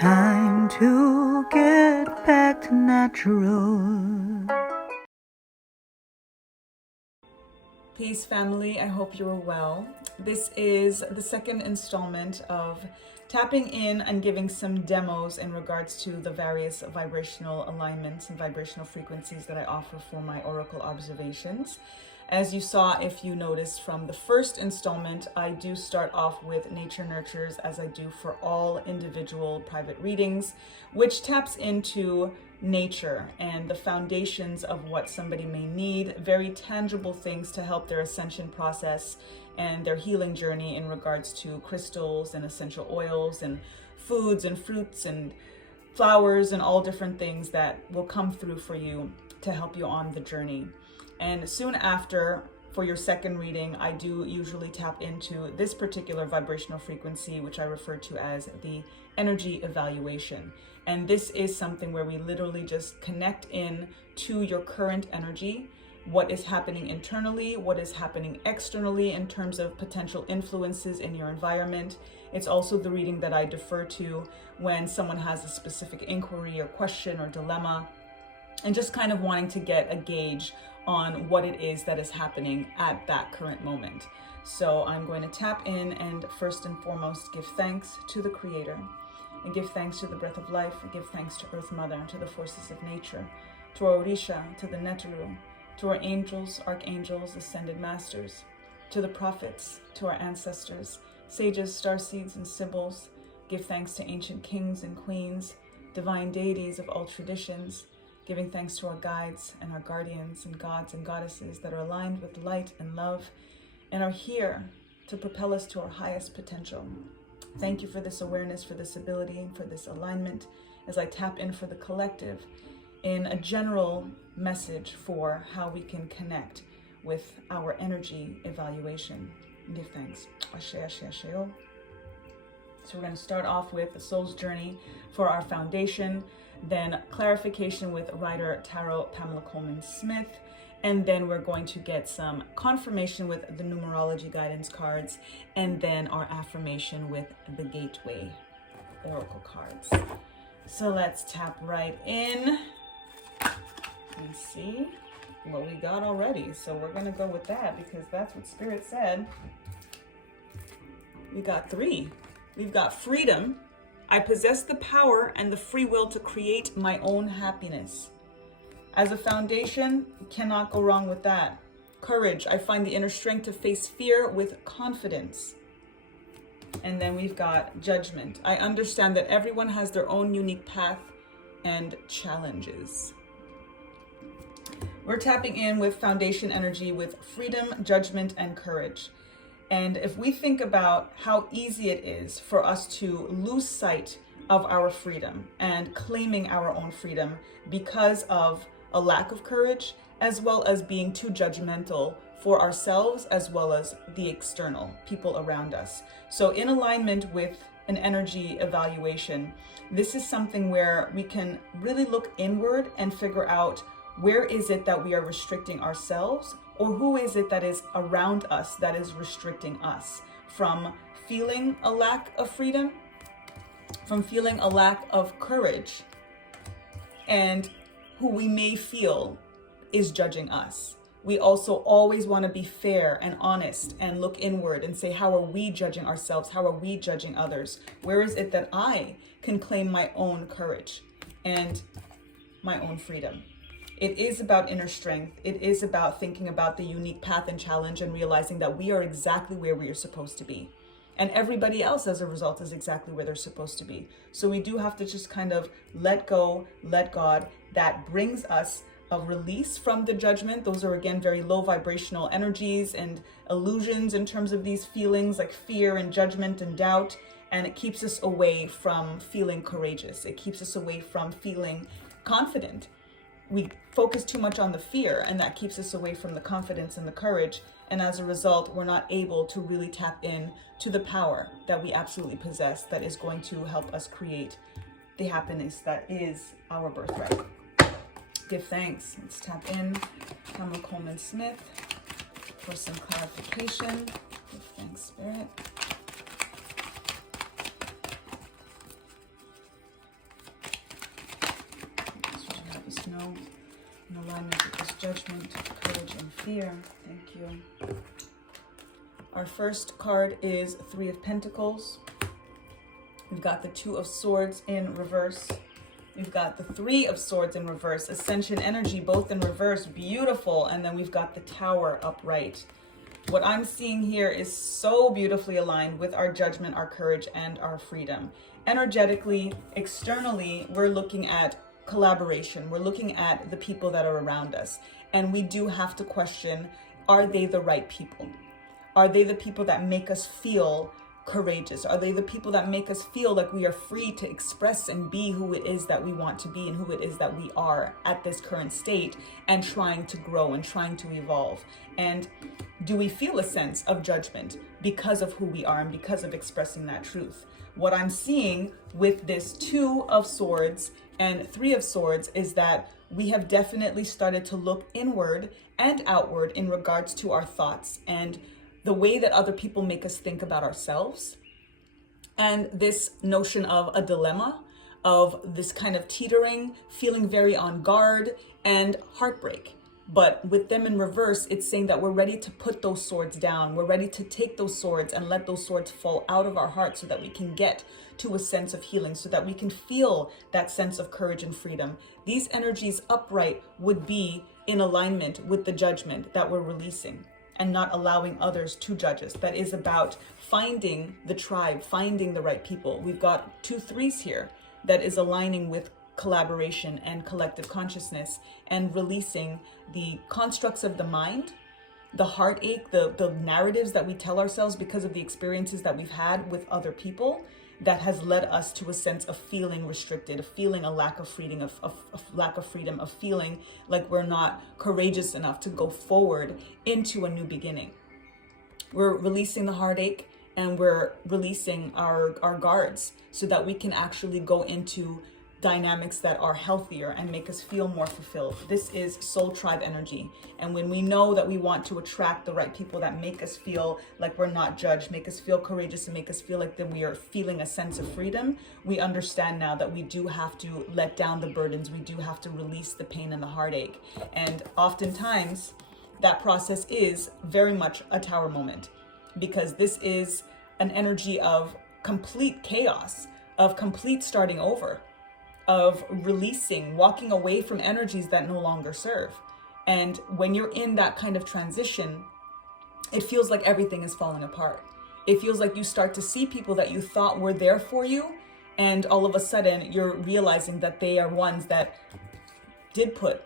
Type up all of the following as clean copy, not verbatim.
time to get back to natural. Peace, family. I hope you're well. This is the second installment of tapping in and giving some demos in regards to the various vibrational alignments and vibrational frequencies that I offer for my oracle observations. As you saw, if you noticed from the first installment, I do start off with nature nurtures, as I do for all individual private readings, which taps into nature and the foundations of what somebody may need, very tangible things to help their ascension process and their healing journey in regards to crystals and essential oils and foods and fruits and flowers and all different things that will come through for you to help you on the journey. And soon after, for your second reading, I do usually tap into this particular vibrational frequency, which I refer to as the energy evaluation. And this is something where we literally just connect in to your current energy, what is happening internally, what is happening externally in terms of potential influences in your environment. It's also the reading that I defer to when someone has a specific inquiry or question or dilemma, and just kind of wanting to get a gauge on what it is that is happening at that current moment. So I'm going to tap in and first and foremost give thanks to the Creator, and give thanks to the breath of life, and give thanks to Earth Mother, to the forces of nature, to our Orisha, to the Netaru, to our angels, archangels, ascended masters, to the prophets, to our ancestors, sages, starseeds, and sibyls. Give thanks to ancient kings and queens, divine deities of all traditions, giving thanks to our guides and our guardians and gods and goddesses that are aligned with light and love and are here to propel us to our highest potential. Thank you for this awareness, for this ability, and for this alignment as I tap in for the collective in a general message for how we can connect with our energy evaluation. Give thanks. Ashe, ashe, asheo. So we're going to start off with the soul's journey for our foundation, then clarification with writer tarot Pamela Coleman Smith, and then we're going to get some confirmation with the numerology guidance cards, and then our affirmation with the gateway oracle cards. So let's tap right in and see what we got already. So we're going to go with that because that's what Spirit said. We got 3. We've got freedom. I possess the power and the free will to create my own happiness. As a foundation, cannot go wrong with that. Courage. I find the inner strength to face fear with confidence. And then we've got judgment. I understand that everyone has their own unique path and challenges. We're tapping in with foundation energy with freedom, judgment, and courage. And if we think about how easy it is for us to lose sight of our freedom and claiming our own freedom because of a lack of courage, as well as being too judgmental for ourselves, as well as the external people around us. So in alignment with an energy evaluation, this is something where we can really look inward and figure out where is it that we are restricting ourselves, or who is it that is around us that is restricting us from feeling a lack of freedom, from feeling a lack of courage, and who we may feel is judging us. We also always want to be fair and honest and look inward and say, how are we judging ourselves? How are we judging others? Where is it that I can claim my own courage and my own freedom? It is about inner strength. It is about thinking about the unique path and challenge and realizing that we are exactly where we are supposed to be. And everybody else, as a result, is exactly where they're supposed to be. So we do have to just kind of let go, let God. That brings us a release from the judgment. Those are, again, very low vibrational energies and illusions in terms of these feelings like fear and judgment and doubt. And it keeps us away from feeling courageous. It keeps us away from feeling confident. We focus too much on the fear, and that keeps us away from the confidence and the courage. And as a result, we're not able to really tap in to the power that we absolutely possess that is going to help us create the happiness that is our birthright. Give thanks. Let's tap in. Pamela Coleman Smith for some clarification. Give thanks, Spirit. judgment, courage, and fear. Thank you. Our first card is Three of Pentacles. We've got the Two of Swords in reverse. We've got the Three of Swords in reverse. Ascension energy, both in reverse. Beautiful. And then we've got the Tower upright. What I'm seeing here is so beautifully aligned with our judgment, our courage, and our freedom. Energetically, externally, we're looking at collaboration. We're looking at the people that are around us. And we do have to question, are they the right people? Are they the people that make us feel courageous? Are they the people that make us feel like we are free to express and be who it is that we want to be and who it is that we are at this current state and trying to grow and trying to evolve? And do we feel a sense of judgment because of who we are and because of expressing that truth? What I'm seeing with this Two of Swords and Three of Swords is that we have definitely started to look inward and outward in regards to our thoughts and the way that other people make us think about ourselves. And this notion of a dilemma, of this kind of teetering, feeling very on guard, and heartbreak. But with them in reverse, it's saying that we're ready to put those swords down. We're ready to take those swords and let those swords fall out of our hearts so that we can get to a sense of healing, so that we can feel that sense of courage and freedom. These energies upright would be in alignment with the judgment that we're releasing and not allowing others to judge us. That is about finding the tribe, finding the right people. We've got two threes here that is aligning with collaboration and collective consciousness and releasing the constructs of the mind, the heartache, the narratives that we tell ourselves because of the experiences that we've had with other people that has led us to a sense of feeling restricted, of feeling a lack of freedom, of feeling like we're not courageous enough to go forward into a new beginning. We're releasing the heartache and we're releasing our guards so that we can actually go into dynamics that are healthier and make us feel more fulfilled. This is soul tribe energy. And when we know that we want to attract the right people that make us feel like we're not judged, make us feel courageous, and make us feel like that we are feeling a sense of freedom, we understand now that we do have to let down the burdens. We do have to release the pain and the heartache. And oftentimes that process is very much a tower moment, because this is an energy of complete chaos, of complete starting over, of releasing, walking away from energies that no longer serve. And when you're in that kind of transition, it feels like everything is falling apart. It feels like you start to see people that you thought were there for you, and all of a sudden you're realizing that they are ones that did put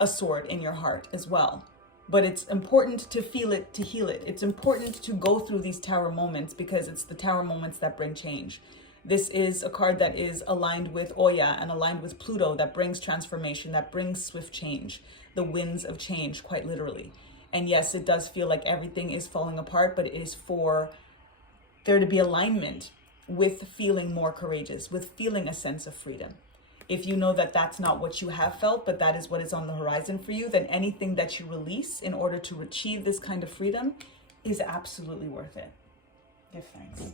a sword in your heart as well. But it's important to feel it, to heal it. It's important to go through these tower moments, because it's the tower moments that bring change. This is a card that is aligned with Oya and aligned with Pluto, that brings transformation, that brings swift change, the winds of change, quite literally. And yes, it does feel like everything is falling apart, but it is for there to be alignment with feeling more courageous, with feeling a sense of freedom. If you know that that's not what you have felt, but that is what is on the horizon for you, then anything that you release in order to achieve this kind of freedom is absolutely worth it. Give thanks.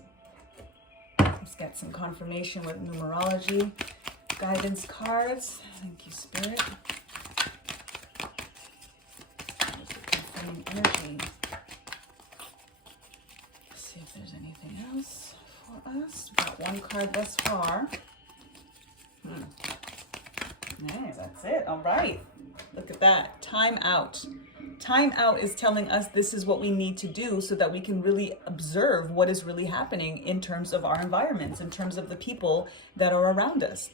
Let's get some confirmation with numerology, guidance cards. Thank you, Spirit. Confirming energy. Let's see if there's anything else for us. We've got one card thus far. Hey, that's it. All right. Look at that. Time out. Time out is telling us this is what we need to do so that we can really observe what is really happening in terms of our environments, in terms of the people that are around us.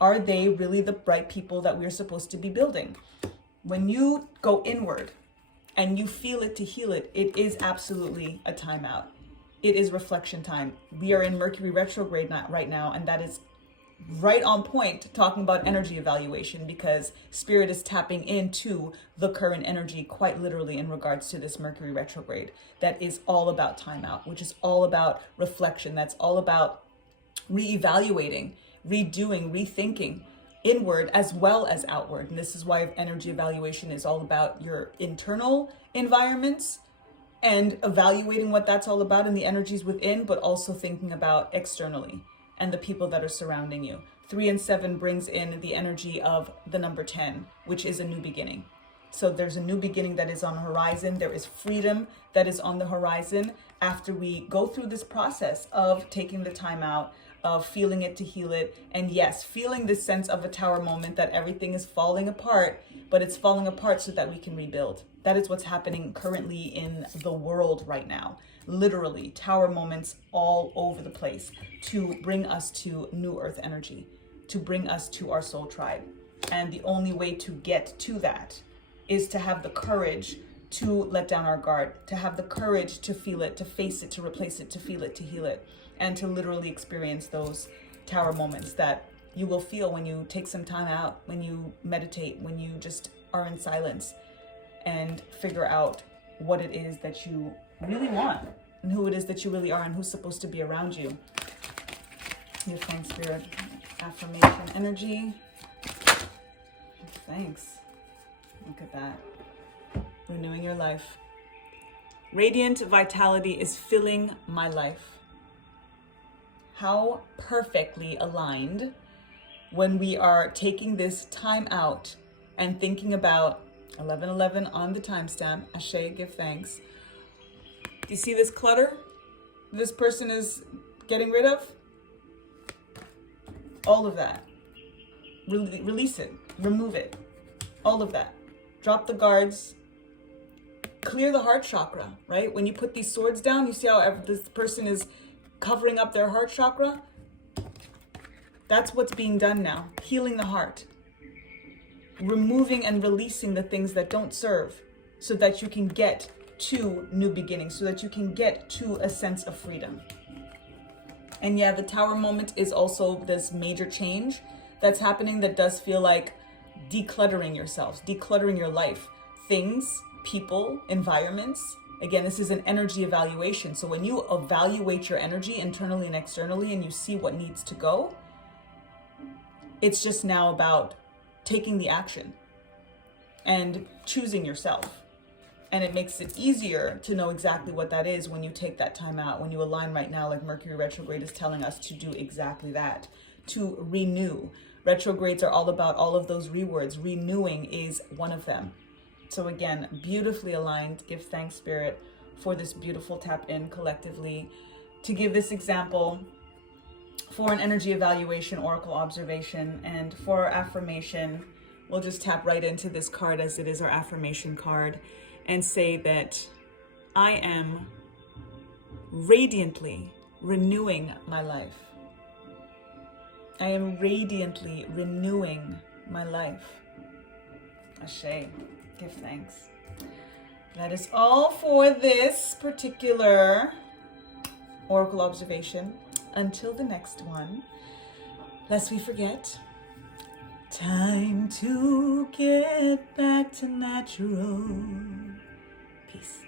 Are they really the right people that we're supposed to be building? When you go inward and you feel it to heal it, it is absolutely a timeout. It is reflection time. We are in Mercury retrograde right now, and that is right on point talking about energy evaluation, because Spirit is tapping into the current energy quite literally in regards to this Mercury retrograde. That is all about timeout, which is all about reflection. That's all about reevaluating, redoing, rethinking inward as well as outward. And this is why energy evaluation is all about your internal environments and evaluating what that's all about and the energies within, but also thinking about externally and the people that are surrounding you. 3 and 7 brings in the energy of the number 10, which is a new beginning. So there's a new beginning that is on the horizon. There is freedom that is on the horizon after we go through this process of taking the time out, of feeling it to heal it. And yes, feeling this sense of a tower moment that everything is falling apart, but it's falling apart so that we can rebuild. That is what's happening currently in the world right now. Literally, tower moments all over the place to bring us to new earth energy, to bring us to our soul tribe. And the only way to get to that is to have the courage to let down our guard, to have the courage to feel it, to face it, to replace it, to feel it, to heal it, and to literally experience those tower moments that you will feel when you take some time out, when you meditate, when you just are in silence and figure out what it is that you really want and who it is that you really are and who's supposed to be around you. Your fine spirit, affirmation energy. Thanks. Look at that. Renewing your life. Radiant vitality is filling my life. How perfectly aligned when we are taking this time out and thinking about 11:11 on the timestamp. Ashe, give thanks. Do you see this clutter this person is getting rid of? All of that. Release it. Remove it. All of that. Drop the guards. Clear the heart chakra, right? When you put these swords down, you see how this person is covering up their heart chakra? That's what's being done now. Healing the heart. Removing and releasing the things that don't serve so that you can get to new beginnings, so that you can get to a sense of freedom. And yeah, the tower moment is also this major change that's happening that does feel like decluttering yourselves, decluttering your life. Things, people, environments. Again, this is an energy evaluation. So when you evaluate your energy internally and externally and you see what needs to go, it's just now about taking the action and choosing yourself. And it makes it easier to know exactly what that is when you take that time out, when you align right now, like Mercury retrograde is telling us to do exactly that, to renew. Retrogrades are all about all of those rewords. Renewing is one of them. So again, beautifully aligned. Give thanks, Spirit, for this beautiful tap in collectively. To give this example, for an energy evaluation, oracle observation, and for our affirmation, we'll just tap right into this card as it is our affirmation card and say that I am radiantly renewing my life. I am radiantly renewing my life. Ashe. Give thanks. That is all for this particular oracle observation. Until the next one, lest we forget, time to get back to natural. Peace.